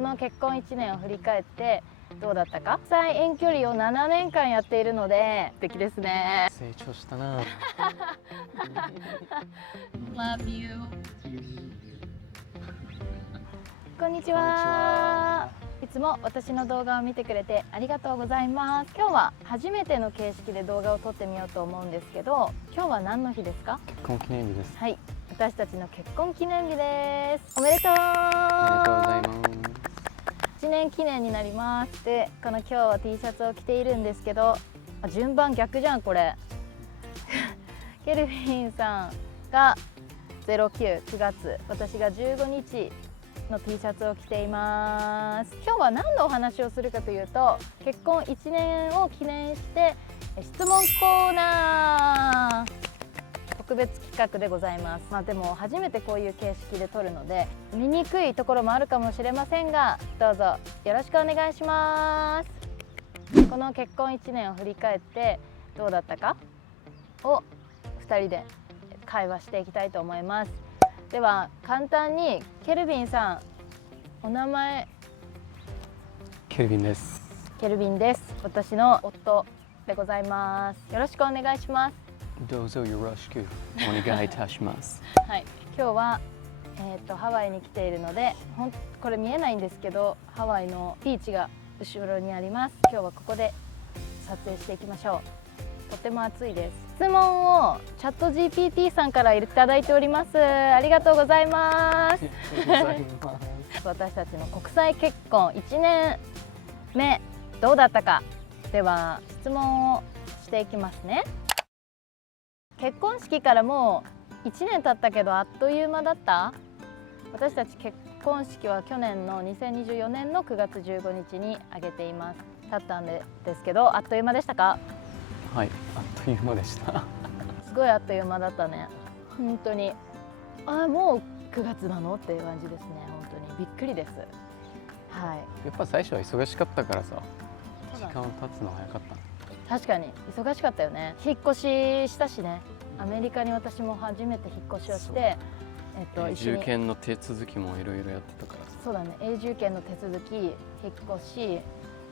この結婚1年を振り返ってどうだったか。国際遠距離を7年間やっているので素敵ですね。成長したな。Love you。こんにちこんにちは。はいつも私の動画を見てくれてありがとうございます。今日は初めての形式で動画を撮ってみようと思うんですけど、今日は何の日ですか？結婚記念日です。はい、私たちの結婚記念日です。おめでとう。ありがとうございます。1年記念になります。で、この今日は T シャツを着ているんですけど、順番逆じゃんこれ。ケルヴィンさんが09、9月、私が15日の T シャツを着ています。今日は何のお話をするかというと、結婚1年を記念して質問コーナー特別企画でございます。でも初めてこういう形式で撮るので見にくいところもあるかもしれませんが、どうぞよろしくお願いします。この結婚1年を振り返ってどうだったかを2人で会話していきたいと思います。では簡単にケルヴィンさん、お名前。ケルヴィンです。ケルヴィンです。私の夫でございます。よろしくお願いします。どうぞよろしくお願いいたします。はい、今日は、ハワイに来ているので、これ見えないんですけど、ハワイのビーチが後ろにあります。今日はここで撮影していきましょう。とても暑いです。質問をチャット GPT さんからいただいております。ありがとうございます。私たちの国際結婚1年目どうだったか。では質問をしていきますね。結婚式からもう1年経ったけどあっという間だった？私たち結婚式は去年の2024年の9月15日に挙げています。経ったんですけど、あっという間でしたか？はい、あっという間でした。すごいあっという間だったね。本当に。もう9月なのっていう感じですね。本当にびっくりです。はい。やっぱ最初は忙しかったからさ、そうだね。時間経つの早かった。確かに忙しかったよね。引っ越ししたしね。アメリカに私も初めて引っ越しをして、永住権の手続きもいろいろやってたから。そうだね。永住権の手続き、引っ越し、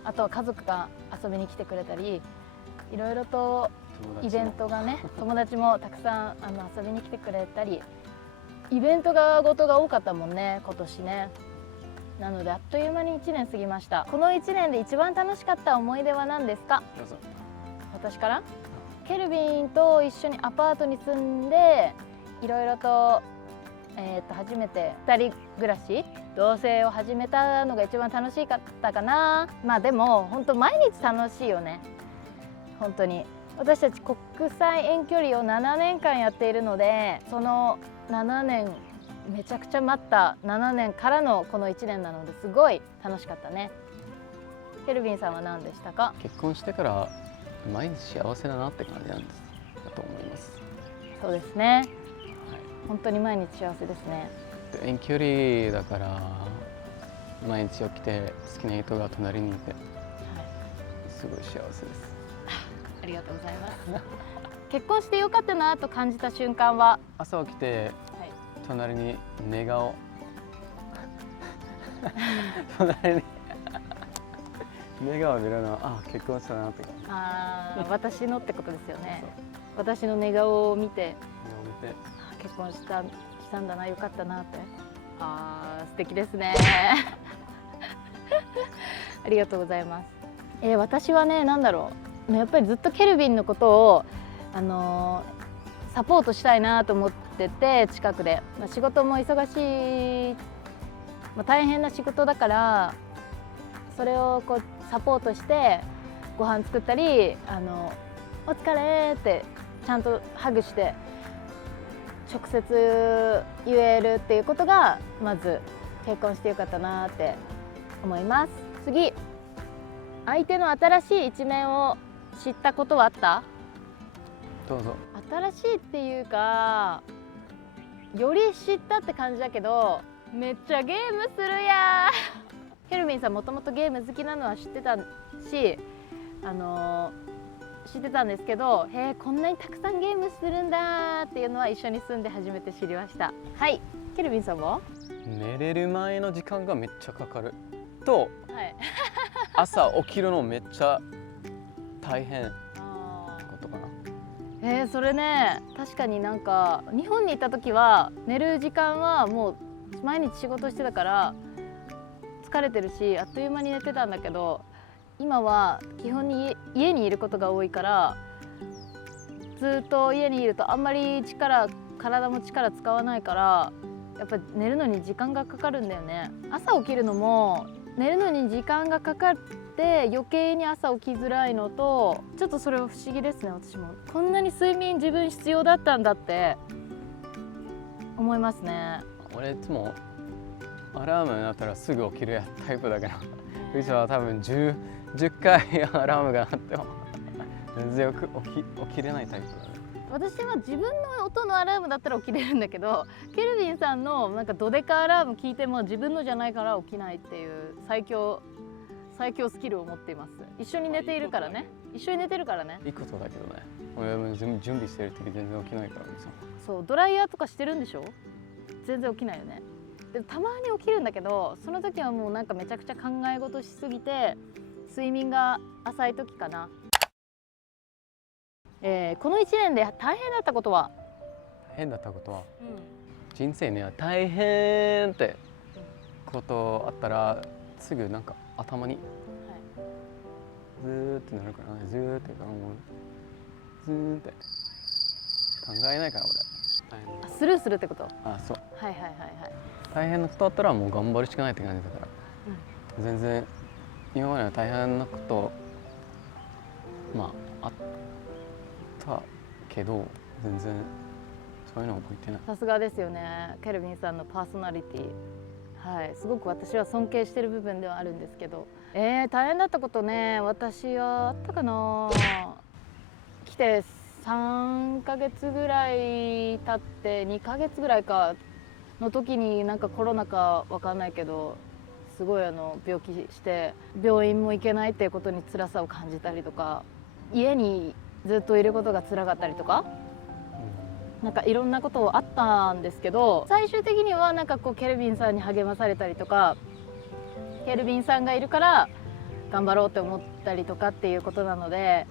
あとは家族が遊びに来てくれたり、いろいろとイベントがね、友達もたくさん遊びに来てくれたり、イベントごとが多かったもんね、今年ね。なのであっという間に1年過ぎました。この1年で一番楽しかった思い出は何ですか？どうぞ。私から。ケルヴィンと一緒にアパートに住んで、いろいろと、初めて2人暮らし、同棲を始めたのが一番楽しかったかな。でも本当毎日楽しいよね。本当に私たち国際遠距離を7年間やっているので、その7年めちゃくちゃ待った7年からのこの1年なので、すごい楽しかったね。ケルヴィンさんは何でしたか？結婚してから毎日幸せだなって感じなんですだと思います。そうですね、はい、本当に毎日幸せですね。遠距離だから毎日起きて好きな人が隣にいて、すごい幸せです。ありがとうございます。結婚してよかったなと感じた瞬間は？朝起きて隣に寝顔隣に寝顔見るのは、結婚したなって感じ。私のってことですよね。私の寝顔を見て結婚したんだな、よかったなって。素敵ですね。ありがとうございます。私はね、なんだろう、やっぱりずっとケルヴィンのことをサポートしたいなと思ってて、近くで、仕事も忙しい、大変な仕事だから、それをこうサポートしてご飯作ったり、お疲れってちゃんとハグして直接言えるっていうことが、まず結婚してよかったなって思います。次、相手の新しい一面を知ったことはあった？どうぞ。新しいっていうか、より知ったって感じだけど、めっちゃゲームするやー。ケルヴィンさんもともとゲーム好きなのは知ってたし、知ってたんですけど、こんなにたくさんゲームするんだっていうのは一緒に住んで初めて知りました。はい、ケルヴィンさんは？寝れる前の時間がめっちゃかかる。とはい、朝起きるのめっちゃ大変ってあことかな。それね、確かになんか日本にいた時は寝る時間はもう毎日仕事してたから疲れてるしあっという間に寝てたんだけど、今は基本に家にいることが多いからずっと家にいるとあんまり体も力使わないからやっぱ寝るのに時間がかかるんだよね。朝起きるのも寝るのに時間がかかって余計に朝起きづらいのと、ちょっとそれは不思議ですね。私もこんなに睡眠自分必要だったんだって思いますね。俺いつもアラームになったらすぐ起きるタイプだけど、うちは多分10回アラームが鳴っても全然起きれないタイプだね。私は自分の音のアラームだったら起きれるんだけど、ケルビンさんのなんかドデカアラーム聞いても自分のじゃないから起きないっていう最強スキルを持っています。一緒に寝ているからね。一緒に寝てるからね。いいことだけどね。俺も準備してる時全然起きないからさ。そう、ドライヤーとかしてるんでしょ。全然起きないよね。でもたまに起きるんだけど、その時はもうなんかめちゃくちゃ考え事しすぎて睡眠が浅い時かな。この1年で大変だったことは、人生には大変ってことあったらすぐなんか頭にずーってなるからね。ずーってずーって考えないから俺。スルーするってこと。あ、そう。はいはいはいはい。大変なことあったらもう頑張るしかないって感じだから、全然今までの大変なことまああったけど全然そういうの覚えてない。さすがですよね、ケルビンさんのパーソナリティ。はい、すごく私は尊敬してる部分ではあるんですけど、大変だったことね、私はあったかな。来て3ヶ月ぐらい経って2ヶ月ぐらいかの時になんかコロナかわかんないけどすごい病気して病院も行けないっていうことに辛さを感じたりとか、家にずっといることが辛かったりとか、なんかいろんなことあったんですけど、最終的にはなんかこうケルビンさんに励まされたりとか、ケルビンさんがいるから頑張ろうって思ったりとかっていうことなので、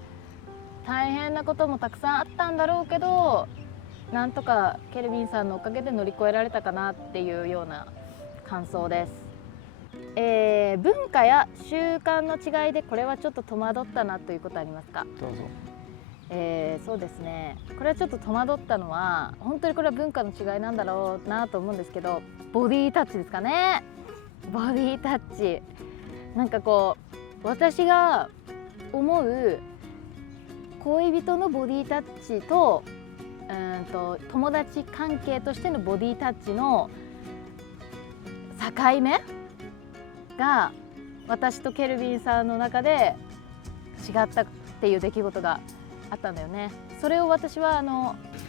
大変なこともたくさんあったんだろうけど、なんとかケルビンさんのおかげで乗り越えられたかなっていうような感想です。文化や習慣の違いでこれはちょっと戸惑ったなということありますか？どうぞ。そうですね、これはちょっと戸惑ったのは本当にこれは文化の違いなんだろうなと思うんですけど、ボディタッチですかね。ボディタッチ、なんかこう私が思う恋人のボディタッチと友達関係としてのボディタッチの境目が私とケルビンさんの中で違ったっていう出来事があったんだよね。それを私は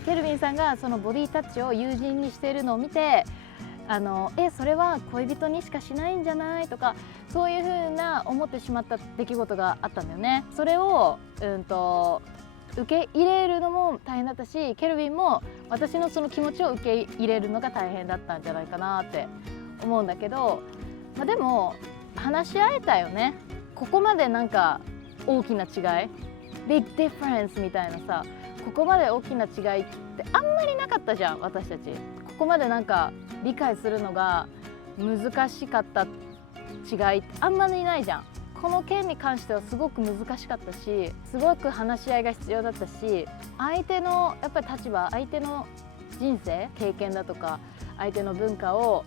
ケルビンさんがそのボディタッチを友人にしているのを見て、それは恋人にしかしないんじゃないとか、そういう風な思ってしまった出来事があったんだよね。それを受け入れるのも大変だったし、ケルビンも私のその気持ちを受け入れるのが大変だったんじゃないかなって思うんだけど、でも話し合えたよね。ここまでなんか大きな違い、ビッグディフェレンスみたいなさ、ここまで大きな違いってあんまりなかったじゃん、私たち。ここまでなんか理解するのが難しかった違いってあんまりないじゃん。この件に関してはすごく難しかったし、すごく話し合いが必要だったし、相手のやっぱり立場、相手の人生経験だとか相手の文化を、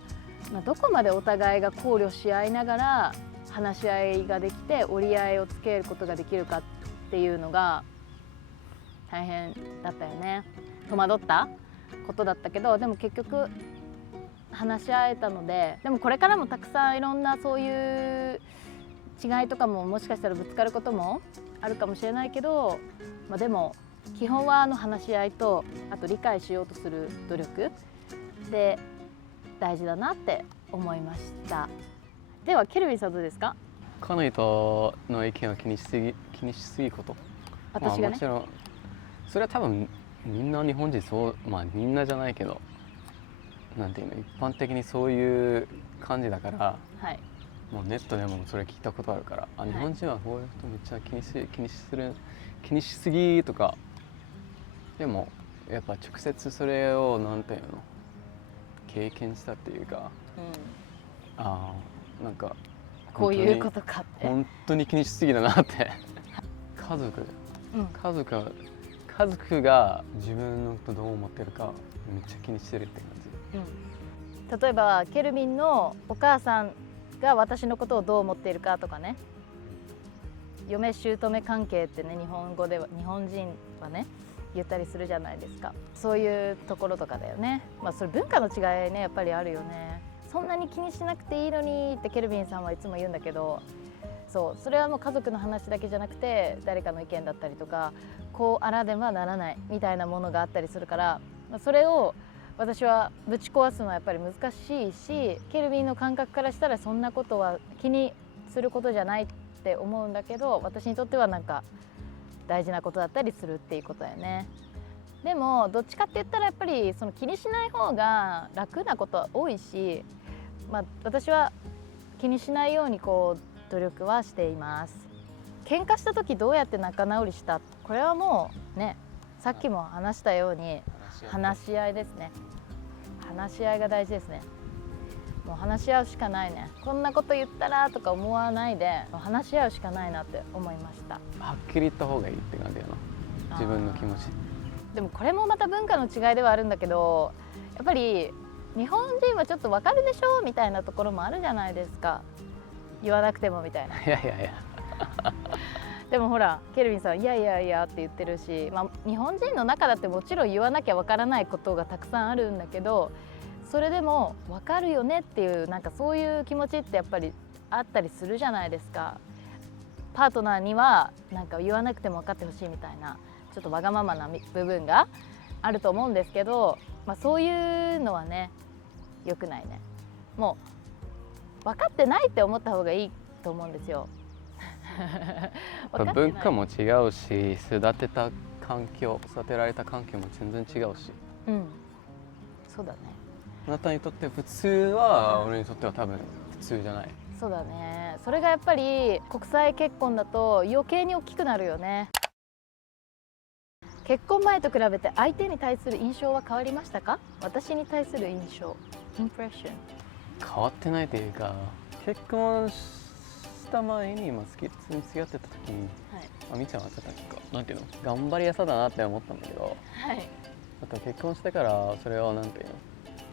どこまでお互いが考慮し合いながら話し合いができて折り合いをつけることができるかっていうのが大変だったよね。戸惑ったことだったけど、でも結局話し合えたので、でもこれからもたくさんいろんなそういう違いとかももしかしたらぶつかることもあるかもしれないけど、でも基本は話し合いと、あと理解しようとする努力で大事だなって思いました。ではケルビンさんどうですか？彼女の意見を気にしすぎこと。私がね、もちろんそれは多分みんな日本人そう、みんなじゃないけど、なんていうの、一般的にそういう感じだから、はい、もうネットでもそれ聞いたことあるから、日本人はこういう人めっちゃ気にしすぎとか。でもやっぱ直接それをなんていうの経験したっていうか、なんかこういうことかって本当に気にしすぎだなって家族が自分のことどう思ってるかめっちゃ気にしてるって感じ、例えばケルビンのお母さんが私のことをどう思っているかとかね、嫁姑関係ってね、日本語では日本人はね言ったりするじゃないですか。そういうところとかだよね。それ文化の違いねやっぱりあるよね。そんなに気にしなくていいのにってケルビンさんはいつも言うんだけど、それはもう家族の話だけじゃなくて誰かの意見だったりとか、こうあらねばならないみたいなものがあったりするから、それを私はぶち壊すのはやっぱり難しいし、ケルビンの感覚からしたらそんなことは気にすることじゃないって思うんだけど、私にとってはなんか大事なことだったりするっていうことだよね。でもどっちかって言ったらやっぱりその気にしない方が楽なことは多いし、私は気にしないようにこう努力はしています。喧嘩した時どうやって仲直りした？これはもうね、さっきも話したように話し合いですね。話し合いが大事ですね。もう話し合うしかないね。こんなこと言ったらとか思わないで話し合うしかないなって思いました。はっきり言った方がいいって感じやな、自分の気持ち。でもこれもまた文化の違いではあるんだけど、やっぱり日本人はちょっとわかるでしょみたいなところもあるじゃないですか。言わなくてもみたいな。いやいやいやでもほらケルビンさんいやいやいやって言ってるし、日本人の中だってもちろん言わなきゃわからないことがたくさんあるんだけど、それでも分かるよねっていうなんかそういう気持ちってやっぱりあったりするじゃないですか。パートナーにはなんか言わなくても分かってほしいみたいなちょっとわがままな部分があると思うんですけど、そういうのはね良くないね。もう分かってないって思った方がいいと思うんですよ。文化も違うし、育てられた環境も全然違うし、そうだね。あなたにとって普通は俺にとっては多分普通じゃない。そうだね。それがやっぱり国際結婚だと余計に大きくなるよね。結婚前と比べて相手に対する印象は変わりましたか？私に対する印象、インプレッション。変わってないというか、結婚した前に付き合ってた時に、みーちゃんはちょっとなんていうの、頑張り屋さだなって思ったんだけど、あと結婚してからそれをなんていうの、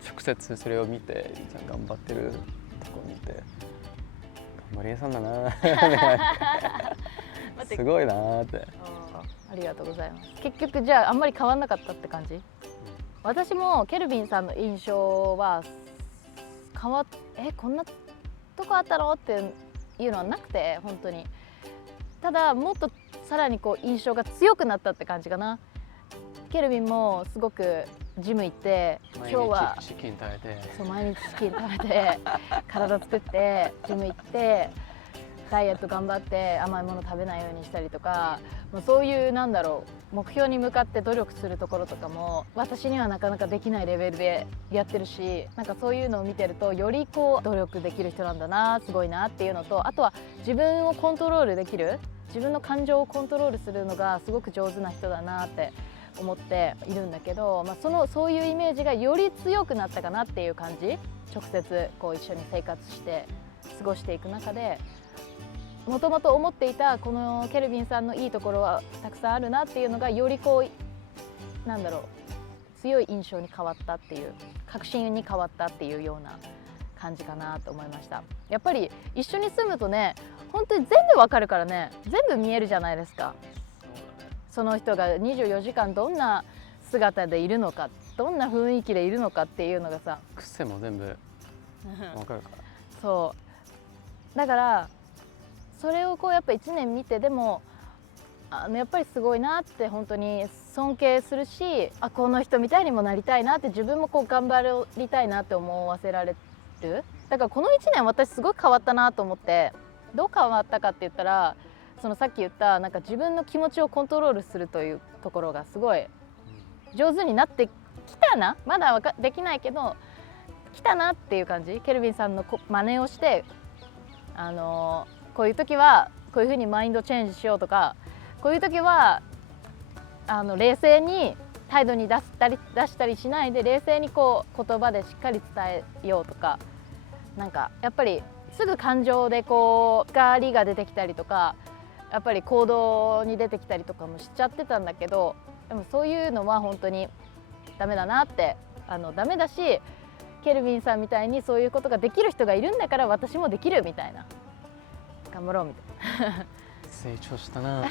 直接それを見て、みーちゃん頑張ってるとこ見て、頑張り屋さんだなすごいなーって。ありがとうございます。結局じゃああんまり変わんなかったって感じ？私もケルビンさんの印象はこんなとこあったのっていうのはなくて、本当にただもっとさらにこう印象が強くなったって感じかな。ケルビンもすごくジム行って、今日はチキン食べて、毎日チキン食べて体作ってジム行ってダイエット頑張って甘いもの食べないようにしたりとか、もうそういう目標に向かって努力するところとかも私にはなかなかできないレベルでやってるし、なんかそういうのを見てるとよりこう努力できる人なんだな、すごいなっていうのと、あとは自分をコントロールできる、自分の感情をコントロールするのがすごく上手な人だなって思っているんだけど、そういうイメージがより強くなったかなっていう感じ。直接こう一緒に生活して過ごしていく中で、もともと思っていたこのケルビンさんのいいところはたくさんあるなっていうのがよりこう強い印象に変わったっていう、確信に変わったっていうような感じかなと思いました。やっぱり一緒に住むとね、本当に全部わかるからね、全部見えるじゃないですか。その人が24時間どんな姿でいるのか、どんな雰囲気でいるのかっていうのがさ、癖も全部わかるからそうだからそれをこうやっぱ1年見て、でもやっぱりすごいなって本当に尊敬するし、この人みたいにもなりたいなって、自分もこう頑張りたいなって思わせられる。だからこの1年私すごい変わったなと思って、どう変わったかって言ったら、さっき言ったなんか自分の気持ちをコントロールするというところがすごい上手になってきたな。まだできないけど来たなっていう感じ。ケルビンさんの真似をしてこういう時はこういうふうにマインドチェンジしようとか、こういう時は冷静に態度に出したりしないで、冷静にこう言葉でしっかり伝えようとか、なんかやっぱりすぐ感情でこう怒りが出てきたりとか、やっぱり行動に出てきたりとかもしちゃってたんだけど、でもそういうのは本当にダメだなって、ダメだし、ケルビンさんみたいにそういうことができる人がいるんだから私もできるみたいな、頑張ろうみたいな成長したな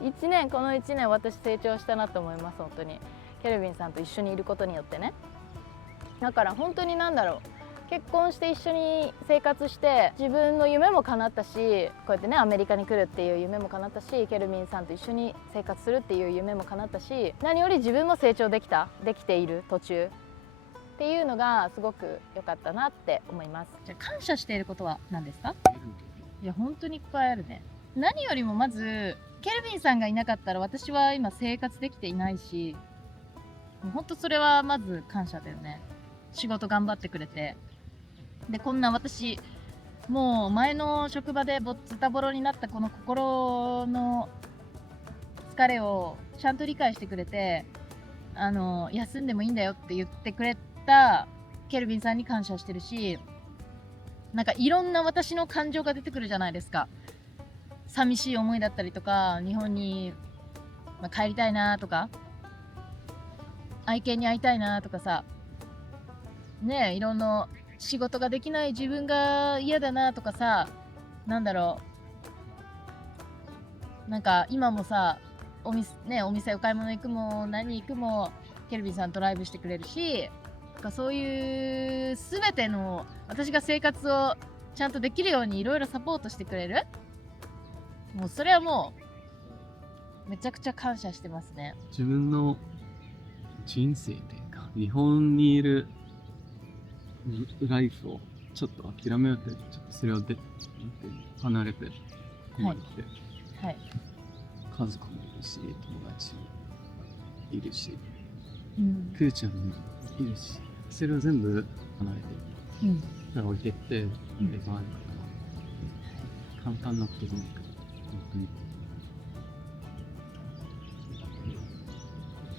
この1年私成長したなと思います。本当にケルビンさんと一緒にいることによってね。だから本当に結婚して一緒に生活して自分の夢も叶ったし、こうやってねアメリカに来るっていう夢も叶ったし、ケルビンさんと一緒に生活するっていう夢も叶ったし、何より自分も成長できている途中っていうのがすごく良かったなって思います。じゃあ感謝していることは何ですか？いや本当にいっぱいあるね。何よりもまずケルビンさんがいなかったら私は今生活できていないし、もう本当それはまず感謝だよね。仕事頑張ってくれて、でこんな私もう前の職場でズタボロになったこの心の疲れをちゃんと理解してくれて、休んでもいいんだよって言ってくれたケルビンさんに感謝してるし、なんかいろんな私の感情が出てくるじゃないですか。寂しい思いだったりとか、日本に帰りたいなとか、愛犬に会いたいなとかさ、ねえ、いろんな仕事ができない自分が嫌だなとかさ、なんだろう、なんか今もさ、お店お買い物行くも何行くもケルビンさんとライブしてくれるし、そういう全ての私が生活をちゃんとできるようにいろいろサポートしてくれる、もうそれはもうめちゃくちゃ感謝してますね。自分の人生というか、日本にいるライフをちょっと諦めようって、ちょっとそれを離れてここまで来て、はい、家族もいるし、友達もいるし、クーちゃんもいるし、それを全部離れて、それを置いていって、で、簡単なことじゃないから、本当に。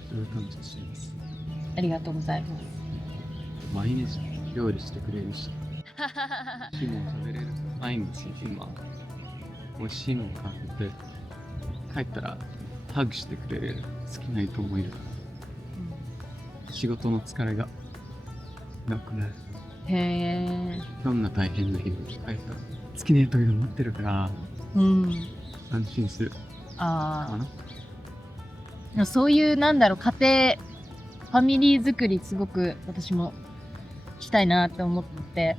それを感謝しています。ありがとうございます。毎日料理してくれるし、美味しいもん食べれる。毎日今、美味しいもん買って、帰ったらハグしてくれる好きな人もいるから、仕事の疲れがなくなる。へえ。どんな大変な日も帰ったら好きな人が待ってるから、安心するかな。そういう家庭、ファミリー作りすごく私もしたいなって思って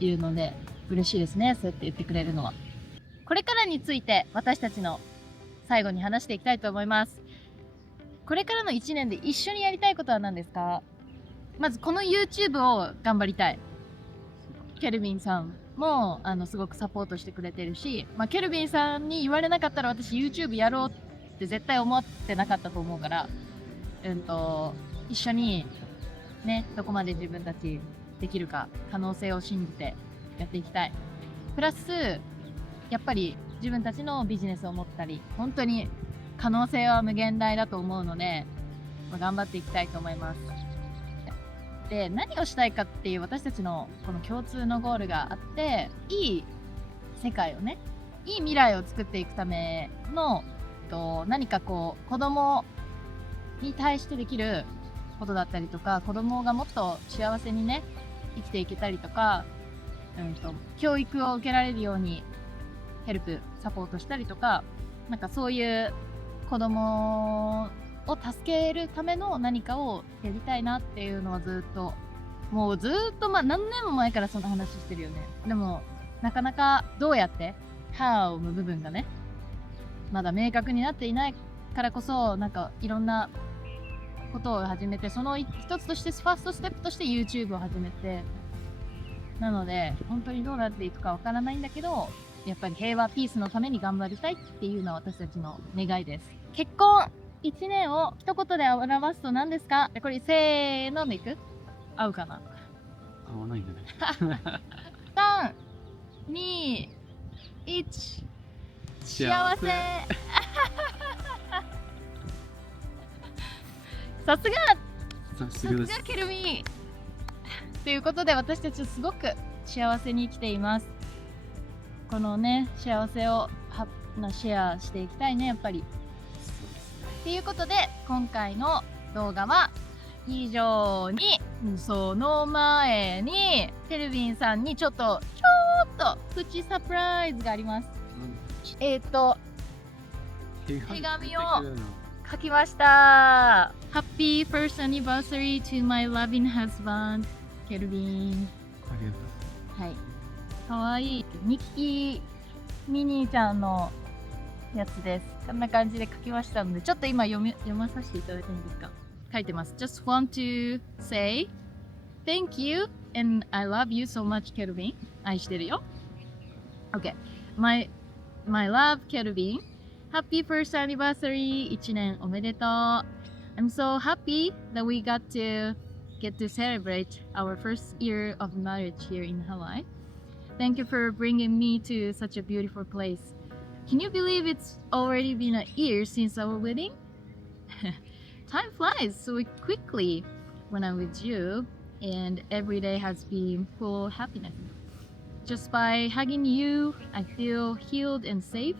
いるので嬉しいですね、そうやって言ってくれるのは。これからについて私たちの最後に話していきたいと思います。これからの1年で一緒にやりたいことは何ですか？まずこの YouTube を頑張りたい。ケルビンさんもすごくサポートしてくれてるし、ケルビンさんに言われなかったら私 YouTube やろうって絶対思ってなかったと思うから、一緒にね、どこまで自分たちできるか可能性を信じてやっていきたい。プラスやっぱり自分たちのビジネスを持ったり、本当に可能性は無限大だと思うので、頑張っていきたいと思います。で、何をしたいかっていう私たちのこの共通のゴールがあって、いい世界をね、いい未来を作っていくための何か子供に対してできることだったりとか、子供がもっと幸せにね生きていけたりとか、教育を受けられるようにサポートしたりとか、なんかそういう子供を助けるための何かをやりたいなっていうのはずっと何年も前からその話してるよね。でもなかなかどうやってHow の部分がねまだ明確になっていないからこそ、なんかいろんなことを始めて、その一つとしてファーストステップとして YouTube を始めて、なので本当にどうなっていくかわからないんだけど、やっぱり平和ピースのために頑張りたいっていうのは私たちの願いです。結婚1年を一言で表すと何ですか？これせーのでいく？合うかな？合わないんだね3、2、1。幸せ。さすがさすがです。ケルビン。ということで私たちはすごく幸せに生きています。このね幸せをシェアしていきたいねやっぱり。ということで今回の動画は以上に、その前にケルビンさんにちょっとプチサプライズがあります。手紙を書きました。Happy first anniversary to my loving husband ケルビン。ありがとう。はい、かわいいミキミニーちゃんのやつです。こんな感じで書きましたので、ちょっと今読まさせていただいていいですか。書いてます。Just want to say thank you and I love you so much ケルビン。愛してるよ。Okay. My love ケルビン。Happy first anniversary 1年おめでとう。I'm so happy that we get to celebrate our first year of marriage here in Hawaii. Thank you for bringing me to such a beautiful place. Can you believe it's already been a year since our wedding? Time flies so quickly when I'm with you, and every day has been full of happiness. Just by hugging you, I feel healed and safe,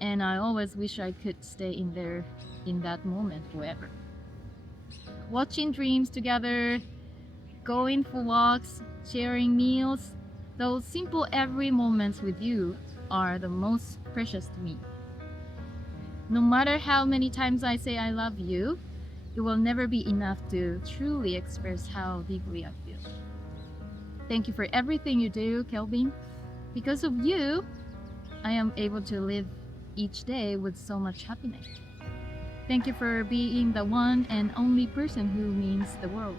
and I always wish I could stay in that moment forever. Watching dreams together, going for walks, sharing meals, those simple every moments with you are the most precious to me. No matter how many times I say I love you, it will never be enough to truly express how deeply I feel. Thank you for everything you do, Kelvin. Because of you, I am able to live each day with so much happiness. Thank you for being the one and only person who means the world.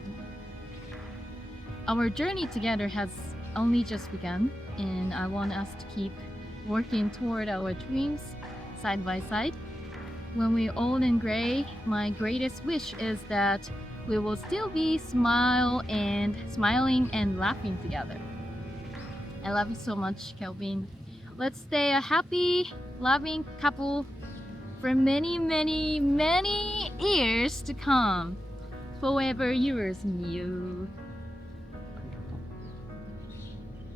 Our journey together has only just begun, and I want us to keep working toward our dreams side by side. When we're old and gray, my greatest wish is that we will still be smiling and laughing together. I love you so much, Kelvin. Let's stay a happy, loving couple for many, many, many years to come. Forever yours, Miu.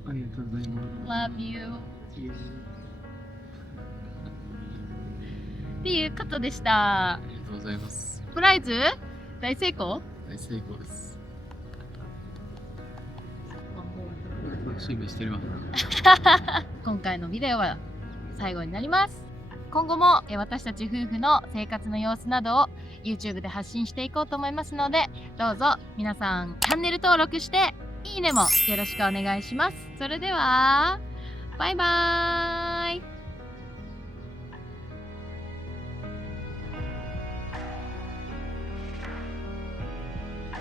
ありがとうございます。 Love you. っていうことでした。ありがとうございます。サプライズ大成功。大成功です。楽しみにしてるわ。今回のビデオは最後になります。今後も私たち夫婦の生活の様子などを YouTube で発信していこうと思いますので、どうぞ皆さんチャンネル登録していいねもよろしくお願いします。それではバイバーイ。